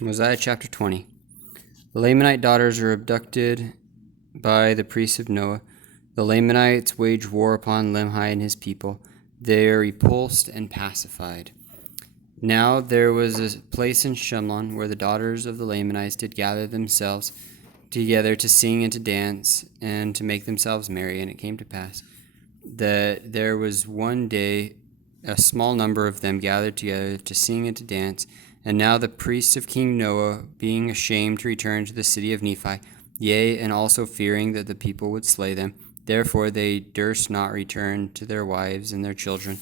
Mosiah chapter 20. The Lamanite daughters are abducted by the priests of Noah. The Lamanites wage war upon Limhi and his people. They are repulsed and pacified. Now there was a place in Shemlon where the daughters of the Lamanites did gather themselves together to sing and to dance and to make themselves merry. And it came to pass that there was one day a small number of them gathered together to sing and to dance. And now the priests of King Noah, being ashamed to return to the city of Nephi, yea, and also fearing that the people would slay them, therefore they durst not return to their wives and their children.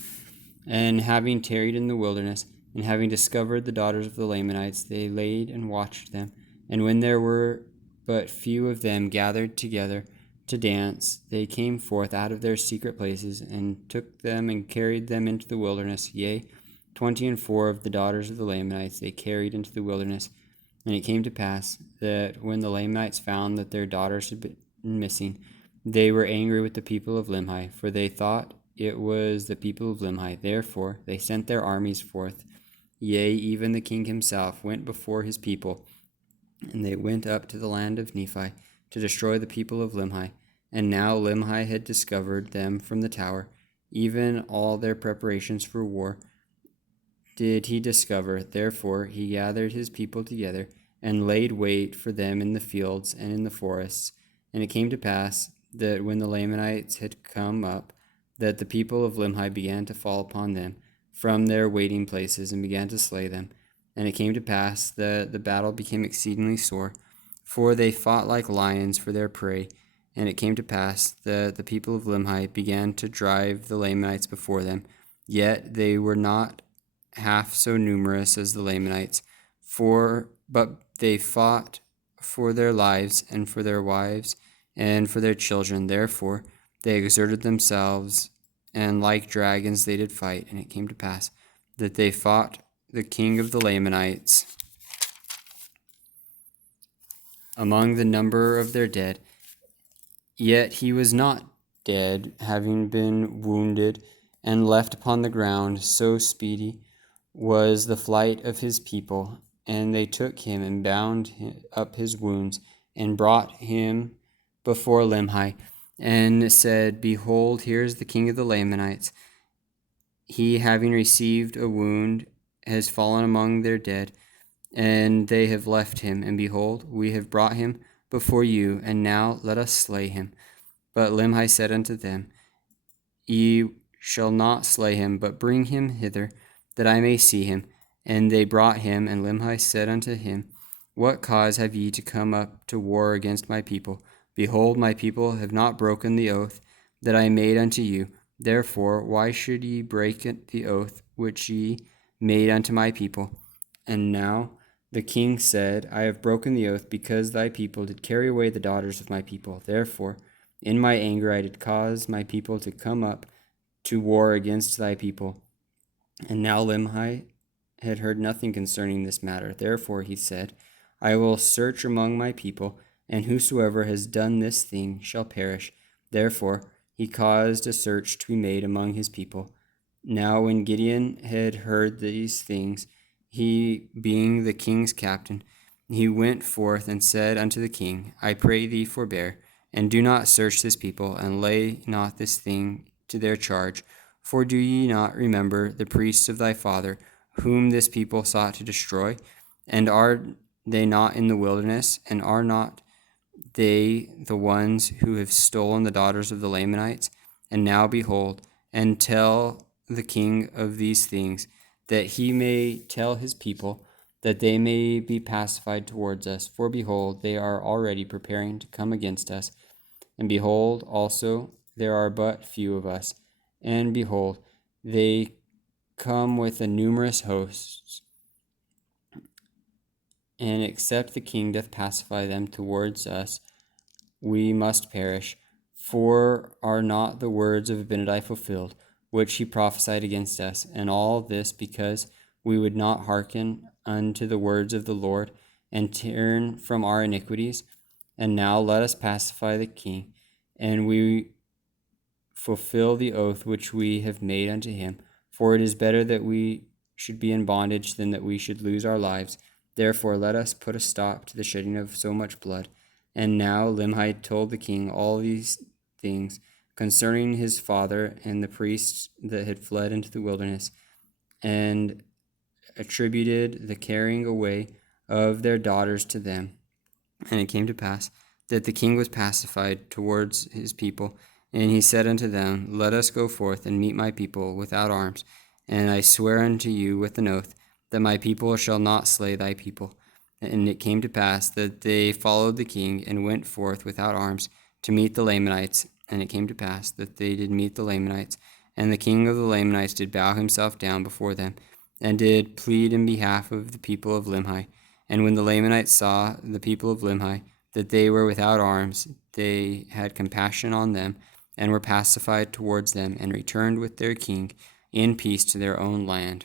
And having tarried in the wilderness, and having discovered the daughters of the Lamanites, they laid and watched them. And when there were but few of them gathered together to dance, they came forth out of their secret places, and took them and carried them into the wilderness. Yea, 24 of the daughters of the Lamanites they carried into the wilderness. And it came to pass that when the Lamanites found that their daughters had been missing, they were angry with the people of Limhi, for they thought it was the people of Limhi. Therefore they sent their armies forth. Yea, even the king himself went before his people, and they went up to the land of Nephi to destroy the people of Limhi. And now Limhi had discovered them from the tower, even all their preparations for war did he discover. Therefore he gathered his people together, and laid wait for them in the fields and in the forests. And it came to pass that when the Lamanites had come up, that the people of Limhi began to fall upon them from their waiting places, and began to slay them. And it came to pass that the battle became exceedingly sore, for they fought like lions for their prey. And it came to pass that the people of Limhi began to drive the Lamanites before them, yet they were not half so numerous as the Lamanites, but they fought for their lives and for their wives and for their children. Therefore they exerted themselves, and like dragons they did fight. And it came to pass that they fought the king of the Lamanites among the number of their dead, yet he was not dead, having been wounded and left upon the ground. So speedy was the flight of his people. And they took him and bound up his wounds, and brought him before Limhi, and said, Behold, here is the king of the Lamanites. He, having received a wound, has fallen among their dead, and they have left him. And behold, we have brought him before you, and now let us slay him. But Limhi said unto them, Ye shall not slay him, but bring him hither, that I may see him. And they brought him, and Limhi said unto him, What cause have ye to come up to war against my people? Behold, my people have not broken the oath that I made unto you. Therefore, why should ye break the oath which ye made unto my people? And now the king said, I have broken the oath, because thy people did carry away the daughters of my people. Therefore, in my anger I did cause my people to come up to war against thy people. And now Limhi had heard nothing concerning this matter. Therefore he said, I will search among my people, and whosoever has done this thing shall perish. Therefore he caused a search to be made among his people. Now when Gideon had heard these things, he being the king's captain, he went forth and said unto the king, I pray thee forbear, and do not search this people, and lay not this thing to their charge. For do ye not remember the priests of thy father, whom this people sought to destroy? And are they not in the wilderness? And are not they the ones who have stolen the daughters of the Lamanites? And now behold, and tell the king of these things, that he may tell his people, that they may be pacified towards us. For behold, they are already preparing to come against us. And behold, also there are but few of us. And behold, they come with a numerous host. And except the king doth pacify them towards us, we must perish. For are not the words of Abinadi fulfilled, which he prophesied against us? And all this because we would not hearken unto the words of the Lord, and turn from our iniquities. And now let us pacify the king, and we fulfill the oath which we have made unto him. For it is better that we should be in bondage than that we should lose our lives. Therefore let us put a stop to the shedding of so much blood. And now Limhi told the king all these things concerning his father and the priests that had fled into the wilderness, and attributed the carrying away of their daughters to them. And it came to pass that the king was pacified towards his people, and he said unto them, Let us go forth and meet my people without arms. And I swear unto you with an oath that my people shall not slay thy people. And it came to pass that they followed the king and went forth without arms to meet the Lamanites. And it came to pass that they did meet the Lamanites. And the king of the Lamanites did bow himself down before them, and did plead in behalf of the people of Limhi. And when the Lamanites saw the people of Limhi, that they were without arms, they had compassion on them, and were pacified towards them, and returned with their king in peace to their own land.